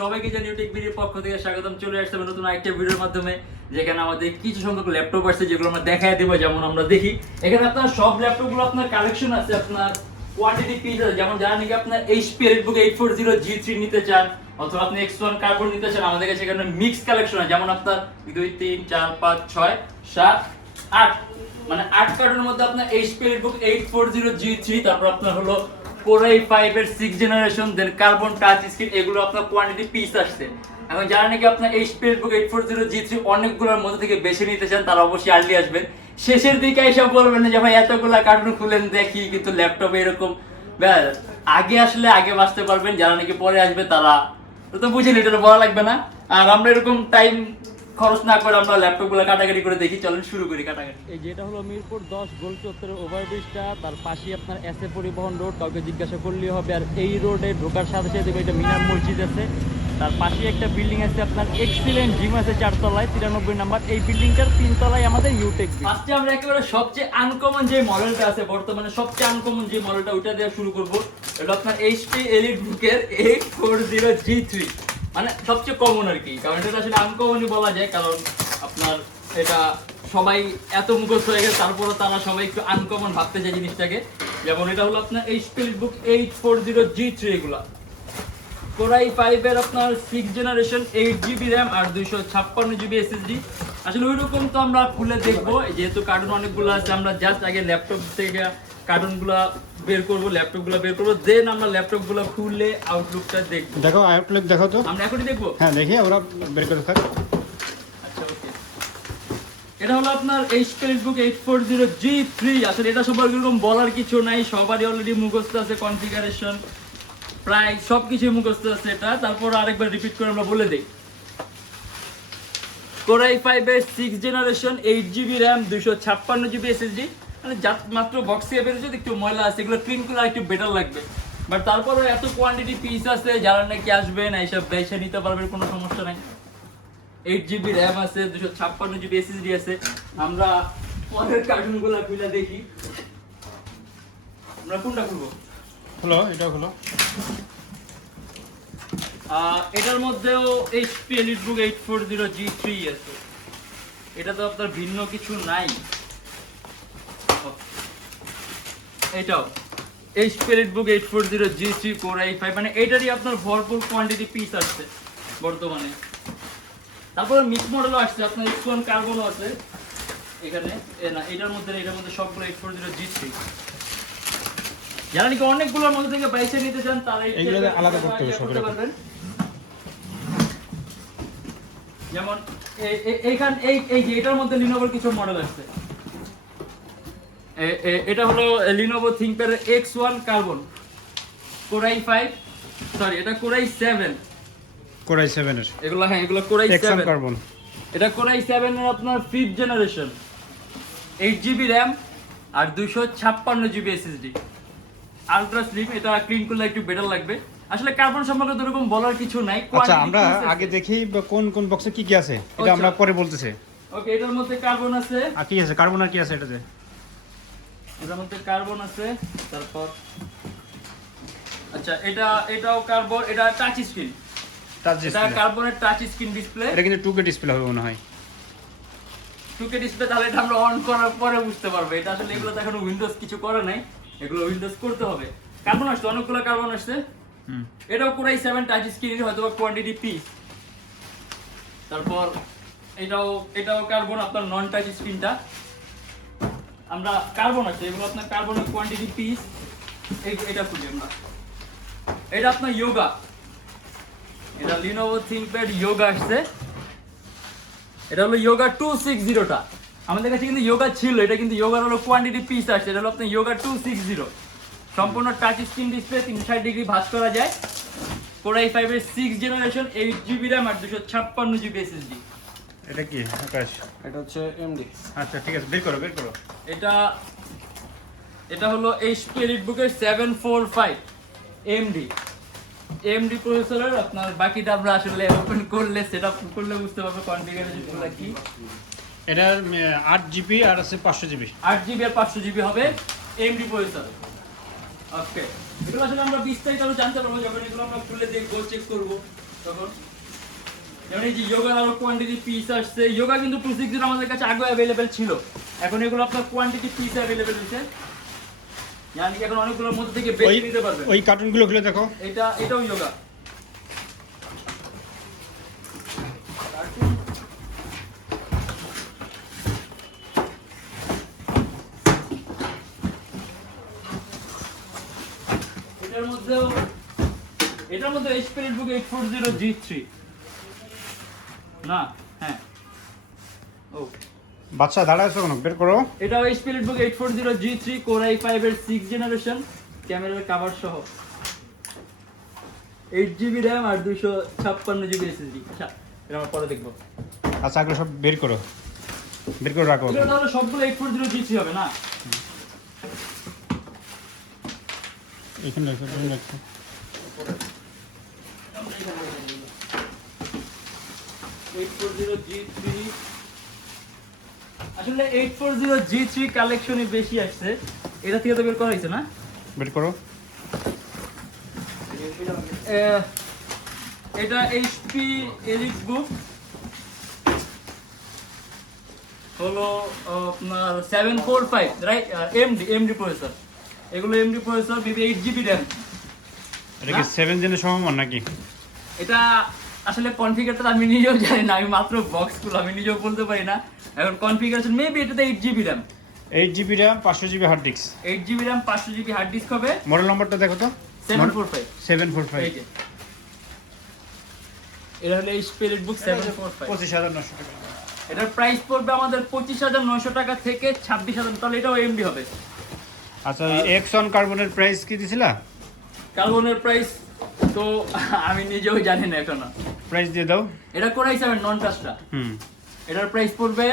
সবাইকে জানি ইউটেকবিডির পক্ষ থেকে স্বাগতম। চলে আসছে নতুন একটা ভিডিওর মাধ্যমে, যেখানে আমাদের কিছু সংখ্যক ল্যাপটপ আছে যেগুলো আমরা দেখাই দেবো। যেমন আমরা দেখি এখানে আপনার সব ল্যাপটপগুলো আপনার কালেকশন আছে, আপনার কোয়ান্টিটি পিস আছে। যেমন যারা নাকি আপনার এইচপি এলিটবুক 840 G3 নিতে চান অথবা আপনি X1 কার্বন নিতে চান, আমাদের কাছে এখানে মিক্স কালেকশন আছে। যেমন আপনার 2 3 4 5 6 7 8 মানে 8 কার্টনের মধ্যে আপনার এইচপি এলিটবুক 840 G3, তারপর আপনার হলো Core i5 এর 6th জেনারেশন, দেন কার্বন টাচ স্ক্রিন, এগুলো আপনার কোয়ান্টিটি পিস আসছে। এখন যারা নাকি আপনার এইচপি এলিটবুক 840 G3 অনেকগুলোর মধ্যে থেকে বেছে নিতে চান, তারা অবশ্যই আর্লি আসবেন। শেষের দিকে এসব বলবেন না যে ভাই এতগুলা কার্টুন খুলেন দেখি, কিন্তু ল্যাপটপে এরকম আগে আসলে আগে বাঁচতে পারবেন। যারা নাকি পরে আসবে তারা তো বুঝেন, এটা বলা লাগবে না। আর আমরা এরকম টাইম খরচ না করে আমরা ল্যাপটপগুলো কাটাকাটি করে দেখি। চলেন শুরু করি কাটাকাটি। এই যেটা হলো মিরপুর 10 গোল চত্বরের ওভারব্রিজটা, তার পাশেই আপনার এসএ পরিবহন রোড, কাউকে জিজ্ঞাসা করলেই হবে। আর এই রোডে ঢোকার সাথে সাথে এটা মিনার মসজিদ আছে, তার পাশে একটা বিল্ডিং আছে আপনার এক্সিলেন্ট জিম আছে 4 তলায় 93 নাম্বার। এই বিল্ডিংটার 3 তলায় আমাদের ইউটেকবি। আজকে আমরা একেবারে সবচেয়ে আনকমন যে মডেলটা আছে বর্তমানে, সবচেয়ে আনকমন যে মডেলটা, ওইটা দিয়ে শুরু করব। এটা আপনার এইচপি এলিটবুকের 840 G3, মানে সবচেয়ে কমন আর কি। কারণ এটা আসলে আনকমনই বলা যায়, কারণ আপনার এটা সবাই এত মুখস্থ হয়ে গেছে, তারপরে তারা সবাই একটু আনকমন ভাবতে চায় জিনিসটাকে। যেমন এটা হলো আপনার এইচপি এলিটবুক 840 G3, এগুলা Core i5 এর আপনার 6th জেনারেশন, 8GB RAM আর 256GB SSD। আসলে ওইরকম তো আমরা খুলে দেখবো, যেহেতু কার্টুন অনেকগুলো আছে। আমরা জাস্ট আগে ল্যাপটপ থেকে কার্টুনগুলো বের করবো, ল্যাপটপগুলো বের করবো, দেন আমরা ল্যাপটপগুলো খুলে আউটলুকটা দেখবো। দেখো আউটলুক দেখো তো, আমরা এখনই দেখবো। হ্যাঁ দেখি ওরা বের করে থাক। আচ্ছা ওকে, এটা হলো আপনার এইচপি এলিটবুক 840 G3। আসলে এটা সবার এরকম বলার কিছু নাই, সবারই অলরেডি মুখস্থ আছে কনফিগারেশন, প্রায় সবকিছু মুখস্থ আছে এটা। তারপর আরেকবার রিপিট করে আমরা বলে দেই। Core i5 এর 6th generation, 8GB RAM 256GB SSD। মানে মাত্র বক্সে বেরোচ্ছে, একটু ময়লা আছে, এগুলো ক্লিন করলে একটু বেটার লাগবে। বাট তারপরে এত কোয়ান্টিটি পিস আছে, যারা নাকি আসবেন এইসব বেছে নিতে পারবেন, কোনো সমস্যা নাই। 8GB RAM আছে, 256GB SSD আছে। আমরা পরের কার্টুনগুলো খুলে দেখি। আমরা কোনটা খুলবো? হলো এটা হলো, এটার মধ্যেও এইচপি এলিটবুক 840 G3 আছে। এটা তো আপনার ভিন্ন কিছু নাই। এটাও HP EliteBook 840 G3 Core i5, মানে এটারই আপনার ভরপুর কোয়ান্টিটি পিস আসছে বর্তমানে। তারপরে মিক্স মডেলও আসছে, আপনার X1 কার্বনও আছে এখানে। না, এটার মধ্যে সবগুলো 840 G3। যারা নাকি অনেকগুলোর মধ্যে থেকে বাইসে নিতে চান, তারা এইগুলো আলাদা করতে হবে সবগুলো। যেমন এইখান এই যে এটার মধ্যে লিনোভোর কিছু মডেল আছে। এটা হলো Lenovo ThinkPad X1 carbon, Core i5, sorry এটা Core i7, Core i7 এর এগুলো, হ্যাঁ এগুলো Core i7 কার্বন। এটা Core i7 এর আপনার 5th জেনারেশন, 8GB RAM আর 256GB SSD, আলট্রা স্লিম। এটা ক্লিন করলে একটু বেটার লাগবে। আসলে কার্বন সম্পর্কে তো এরকম বলার কিছু নাই। আচ্ছা আমরা আগে দেখি কোন কোন বক্সে কি কি আছে, এটা আমরা পরে বলতেছি। ওকে, এটার মধ্যে কার্বন আছে। আর কি আছে কার্বন, আর কি আছে এটাতে? এটার মধ্যে কার্বন আছে। তারপর আচ্ছা এটাও কার্বন, এটা টাচ স্ক্রিন, টাচ এটা ডিসপ্লে, কার্বনের টাচ স্ক্রিন ডিসপ্লে। এটা কিন্তু 2K ডিসপ্লে হবে মনে হয়। 2K ডিসপ্লে, তাহলে এটা আমরা অন করার পরে বুঝতে পারবো। এটা আসলে এগুলো তো এখনো উইন্ডোজ কিছু করে নাই, এগুলো উইন্ডোজ করতে হবে। কার্বন আসছে, অনেকগুলো কার্বন আসছে। এটাও Core i7 টাচ স্ক্রিন, হয়তো কোয়ান্টিটি পিস। তারপর এটাও কার্বন, আপনার নন টাচ স্ক্রিনটা। আমরা কার্বন আছে, এগুলো আপনার কার্বনের কোয়ান্টিটি পিস। এটা খুঁজি আমরা। এটা আপনার ইয়োগা, এটা লিনোভো থিংকপ্যাড ইয়োগা আসছে। এটা হলো ইয়োগা 260টা। আমাদের কাছে কিন্তু ইয়োগা ছিল, এটা কিন্তু ইয়োগার হলো কোয়ান্টিটি পিস আসছে। এটা হলো আপনার ইয়োগা 260, সম্পূর্ণ টাচ স্ক্রিন ডিসপ্লে, 360 ডিগ্রি ভাঁজ করা যায়। Core i5 এর 6th জেনারেশন, 8GB RAM আর 256GB SSD। এটা কি আকাশ? এটা হচ্ছে এমডি। আচ্ছা ঠিক আছে, বের করো বের করো। এটা হলো এইচপি এলিটবুকের 745 AMD প্রসেসরের। আপনার বাকিটা আমরা আসলে ওপেন করলে, সেটআপ করলে বুঝতে পারবে কনফিগারেশনগুলো কি। এটার 8GB আর আছে 500GB। 8GB আর 500GB হবে AMD প্রসেসর। ওকে, এগুলো আসলে আমরা বিস্তারিত আরো জানতে পারবো যখন এগুলো আমরা খুলে দেখবো, চেক করবো। তখন যেমন এই যে যোগার আরো কোয়ান্টিটি পিস আসছে, যোগা কিন্তু 260 আমাদের কাছে আগে অ্যাভেলেবেল ছিল, এখন এগুলো আপনার কোয়ান্টিটি পিস অ্যাভেলেবেল হয়েছে, জানি এখন অনেকগুলোর মধ্যে থেকে বেছে নিতে পারবেন। ওই কার্টুনগুলো খুলে দেখো, এটাও যোগা। এটার মধ্যে স্পিরিট বুক 840 G3 না, হ্যাঁ ও বাচ্চা দাঁড়ায় আছো কেন, বের করো। এটাও স্পিরিট বুক 840 G3 কোর i5 এর 6 জেনারেশন, ক্যামেরার কভার সহ, 8GB RAM আর 256GB SSD। আচ্ছা এটা আমরা পরে দেখব। আচ্ছা এগুলো সব বের করো, বের করে রাখো। এগুলো তাহলে সবগুলো 840 G3 হবে না? এখানে রাখো, এখানে রাখো। আসলে 840 G3 কালেকশনই বেশি আসছে, এটা থেকে তো বের করা হয়েছে না? বের করো। এটা HP এলিট বুক হলো আপনার 745 রাইট, এমডি প্রসেসর, এগুলো MD processor, maybe 8GB RAM। এটা কি 7 জেনের সমমান নাকি? এটা আসলে কনফিগারটা আমি নিজেও জানি না, আমি মাত্র বক্সগুলো আমি নিজেও বলতে পারি না। এখন কনফিগারেশন মেবি এটাতে 8GB RAM, 8GB RAM 500GB hard disk, 8GB RAM 500GB hard disk হবে। মডেল নাম্বারটা দেখো তো। 745 745। এই যে এটা হলো স্পিরিট বুক 745, 25900 টাকা। এটার প্রাইস পড়বে আমাদের 25900 টাকা থেকে 26000, তাহলে এটাও এমডি হবে। আচ্ছা এক্সন কার্বনের প্রাইস কি দিছিলা? কার্বনের প্রাইস তো আমি নিজেও জানি না এখনো, প্রাইস দিয়ে দাও। এটা কোরাই 7 নন টাচটা, এটার প্রাইস পড়বে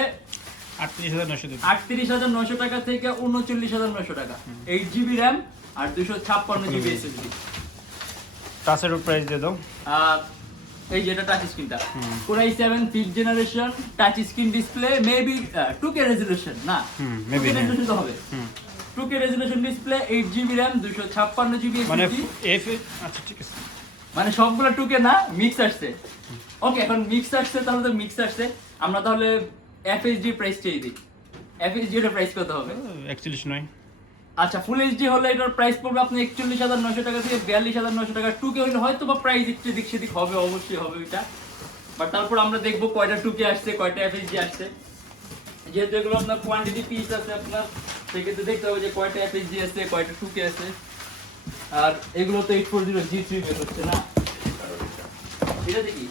38900 টাকা থেকে 39900 টাকা, 8GB RAM আর 256GB SSD। টাচের প্রাইস দিয়ে দাও। আর এই যেটা টাচ স্ক্রিনটা core i 7 5th generation, touch screen display, maybe 2K resolution না, মেবি 2K রেজোলিউশন তো হবে, 2K resolution display, 8GB RAM 256GB মানে SSD। আচ্ছা ঠিক আছে, মানে সবগুলো 2K না, মিক্স আসছে। ওকে এখন মিক্স আসছে, তাহলে তো মিক্স আসছে, আমরা তাহলে FHD প্রাইস চেয়ে দিই। FHD এর প্রাইস কত হবে? 41 নয়। আচ্ছা ফুল এইচডি হলে এটার প্রাইস পড়বে আপনি 41900 টাকা থেকে 42900 টাকা। 2K হলে হয়তো বা প্রাইস একটু দিক সেদিক হবে, অবশ্যই হবে এটা, বাট তারপর আমরা দেখবো কয়টা 2K আসছে, কয়টা FHD আসছে, যেহেতু এগুলো আপনার কোয়ান্টিটি পিস আছে আপনার, সেক্ষেত্রে দেখতে হবে যে কয়টা FHD আছে, কয়টা 2K আছে। আর এগুলো তো 840 G3 বের হচ্ছে না, এটা দেখি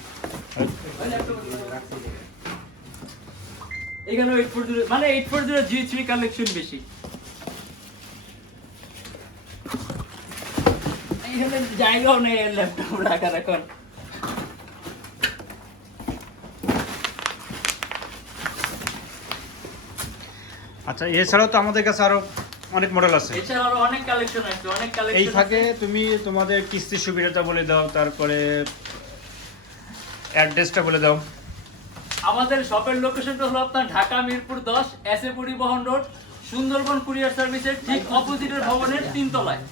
এখানে 840 মানে 840 G3 কালেকশন বেশি, এখানে জায়গাও নেই ল্যাপটপ রাখার এখন। আচ্ছা এছাড়াও তো আমাদের কাছে আরো অনেক মডেল আছে, এছাড়া আরো অনেক কালেকশন আছে, অনেক কালেকশন এই থাকে। তুমি তোমাদের কিস্তির সুবিধাটা বলে দাও, তারপরে অ্যাড্রেসটা বলে দাও। আমাদের শপের লোকেশনটা হলো আপনার ঢাকা মিরপুর 10 এসএ পরিবহন রোড, সুন্দরবন কুরিয়ার সার্ভিসের ঠিক অপোজিটের ভবনের 3 তলায়।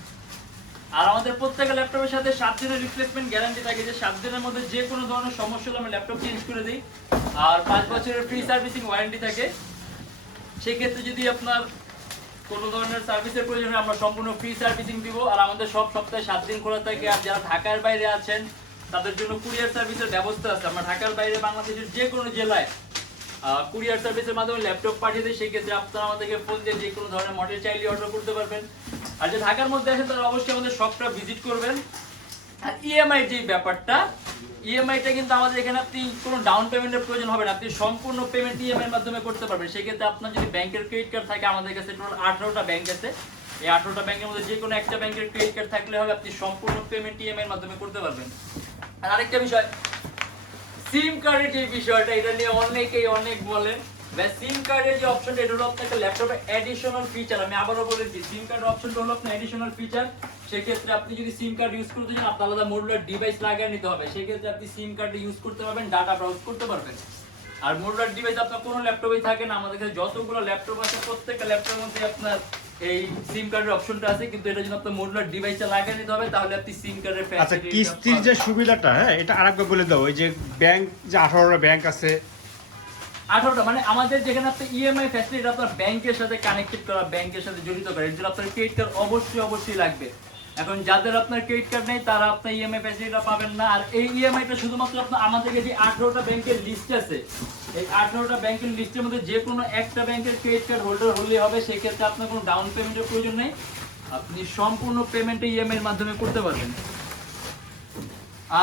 আর আমাদের প্রত্যেকটা ল্যাপটপের সাথে 7 দিনের রিপ্লেসমেন্ট গ্যারান্টি থাকে, যে 7 দিনের মধ্যে যে কোনো ধরনের সমস্যা হলে আমরা ল্যাপটপ চেঞ্জ করে দিই। আর 5 বছরের ফ্রি সার্ভিসিং ওয়ারেন্টি থাকে, সেক্ষেত্রে যদি আপনার কোনো ধরনের সার্ভিসের প্রয়োজন হয় আমরা সম্পূর্ণ ফ্রি সার্ভিসিং দিব। আর আমাদের সব সপ্তাহে 7 দিন খোলা থাকে। আর যারা ঢাকার বাইরে আছেন তাদের জন্য কুরিয়ার সার্ভিসের ব্যবস্থা আছে, আমরা ঢাকার বাইরে বাংলাদেশের যে কোনো জেলায় কুরিয়ার সার্ভিসের মাধ্যমে ল্যাপটপ পাঠিয়ে দিই। সেই ক্ষেত্রে আপনারা আমাদেরকে ফোন দিয়ে যে কোনো ধরনের মডেল চাইলে অর্ডার করতে পারবেন। আর যে ঢাকার মধ্যে আছেন তারা অবশ্যই আমাদের শপটা ভিজিট করবেন। আর ইএমআই যে ব্যাপারটা, ইএমআইটা কিন্তু আমাদের এখানে আপনি কোনো ডাউন পেমেন্টের প্রয়োজন হবে না, আপনি সম্পূর্ণ পেমেন্ট ইএমআই এর মাধ্যমে করতে পারবেন। সেক্ষেত্রে আপনার যদি ব্যাংকের ক্রেডিট কার্ড থাকে, আমাদের কাছে টোটাল 18টা ব্যাংক আছে, এই 18টা ব্যাংকের মধ্যে যে কোনো একটা ব্যাংকের ক্রেডিট কার্ড থাকলে হবে, আপনি সম্পূর্ণ পেমেন্ট ইএমআই এর মাধ্যমে করতে পারবেন। আর আরেকটা বিষয়, সিম কার্ডের যে বিষয়টা, এটা নিয়ে অনেকেই অনেক বলেন। সিম কার্ডের যে অপশনটা, এটা হলো আপনার ল্যাপটপে অ্যাডিশনাল ফিচার। আমি আবারও বলেছি, সিম কার্ডের অপশনটা হলো আপনার অ্যাডিশনাল ফিচার। সেক্ষেত্রে আপনি যদি সিম কার্ড ইউজ করতে চান, আপনার আলাদা মডুলার ডিভাইস লাগিয়ে নিতে হবে। সেক্ষেত্রে আপনি সিম কার্ড ইউজ করতে পারবেন, ডাটা ব্রাউজ করতে পারবেন। আর মডুলার ডিভাইস আপনার কোনো ল্যাপটপেই থাকে না, আমাদের কাছে যতগুলো ল্যাপটপ আছে প্রত্যেকটা ল্যাপটপের মধ্যে আপনার এই সিম কার্ডের অপশনটা আছে, কিন্তু এটা যদি আপনার মডুলার ডিভাইসে লাগিয়ে নিতে হবে তাহলে আপনি সিম কার্ডের আচ্ছা কিস্তির যে সুবিধাটা, হ্যাঁ এটা আরেকবার বলে দাও। ওই যে ব্যাংক যে 18টা ব্যাংক আছে, 18টা মানে আমাদের যেখানে আপনার ইএমআই ফ্যাসিলিটি আপনার ব্যাংকের সাথে কানেক্টেড করা, ব্যাংকের সাথে জড়িত করা, এর জন্য আপনার ক্রেডিট কার্ড অবশ্যই লাগবে। এখন যাদের আপনার ক্রেডিট কার্ড নেই তারা আপনার ইএমআই ফ্যাসিলিটিটা পাবেন না। আর এই ইএমআইটা শুধুমাত্র আপনার আমাদের যে 18টা ব্যাংকের লিস্ট আছে, এই 18টা ব্যাংকের লিস্টের মধ্যে যে কোনো একটা ব্যাংকের ক্রেডিট কার্ড হোল্ডার হলেই হবে। সেক্ষেত্রে আপনার কোনো ডাউন পেমেন্টের প্রয়োজন নেই, আপনি সম্পূর্ণ পেমেন্টে ইএমআই এর মাধ্যমে করতে পারবেন।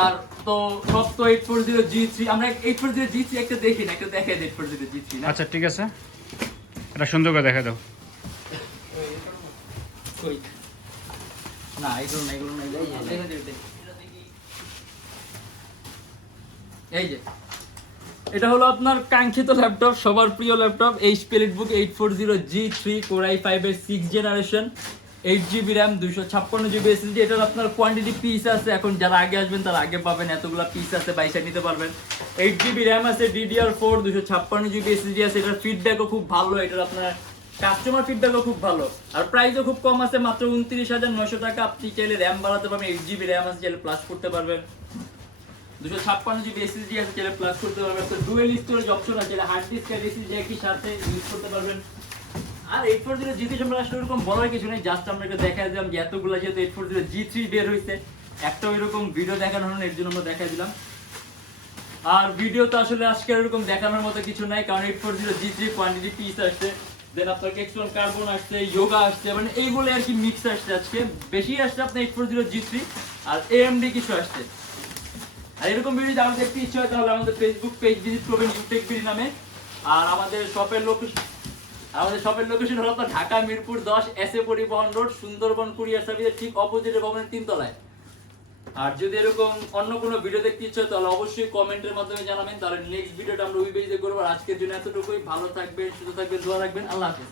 আর তো সব তো 840G3, আমরা 840G3 একটা দেখি না, একটা দেখাই দিই 840G3 না। আচ্ছা ঠিক আছে, এটা সুন্দর করে দেখা দাও। কই না এগুলো না দেখা দিই। এই যে এটা হলো আপনার কাঙ্ক্ষিত ল্যাপটপ, সবার প্রিয় laptop HP EliteBook 840G3 Core i5 এর 6th generation, 8GB RAM 256GB SSD। এটার আপনার কোয়ান্টিটি পিস আছে, এখন যারা আগে আসবেন তারা আগে পাবেন, এতগুলা পিস আছে, 22 নিতে পারবেন। 8GB RAM আছে, DDR4 256GB SSD আছে। এটার ফিডব্যাকও খুব ভালো, এটার আপনার কাস্টমার ফিডব্যাকও খুব ভালো, আর প্রাইসও খুব কম আছে, মাত্র 29,900 টাকা। আপনি চাইলে র্যাম বাড়াতে পারবেন, 8GB RAM আছে, চাইলে প্লাস করতে পারবেন। 256GB SSD আছে, চাইলে প্লাস করতে পারবেন। তো ডুয়েল স্টোরেজ অপশন আছে, হার্ড ডিস্ক আর SSD একই সাথে ইউজ করতে পারবেন। আর 840G3 সম্পর্কে আসলে এরকম বলার কিছু নেই, জাস্ট আমরা এটা দেখাই দিলাম যে এতগুলো যেহেতু 840G3 বের হয়েছে, একটা এরকম ভিডিও দেখানো হলো, এর জন্য আমরা দেখাই দিলাম। আর ভিডিও তো আসলে আজকে এরকম দেখানোর মতো কিছু নাই, কারণ 840G3 কোয়ান্টিটি পিস আসছে, দেন আপনার কেক্সটন কার্বন আসছে, যোগা আসছে, মানে এইগুলো আর কি মিক্স আসছে। আজকে বেশি আসছে আপনার 840G3 আর AMD কিছু আসছে। আর এরকম ভিডিও যারা দেখতে ইচ্ছা হয় তাহলে আমাদের ফেসবুক পেজ ভিজিট করবেন Youtechbd নামে। আর আমাদের শপের লোকেশন হলো আপনার ঢাকা মিরপুর 10 এসএ পরিবহন রোড, সুন্দরবন কুরিয়ার সার্ভিসের ঠিক অপোজিটে ভবনের 3 তলায়। আর যদি এরকম অন্য কোনো ভিডিও দেখতে ইচ্ছা হয় তাহলে অবশ্যই কমেন্টের মাধ্যমে জানাবেন, তাহলে নেক্সট ভিডিওটা আমরা ওই পেজে করবো। আর আজকের জন্য এতটুকুই, ভালো থাকবেন, সুস্থ থাকবেন, দোয়া রাখবেন, আল্লাহ হাফেজ।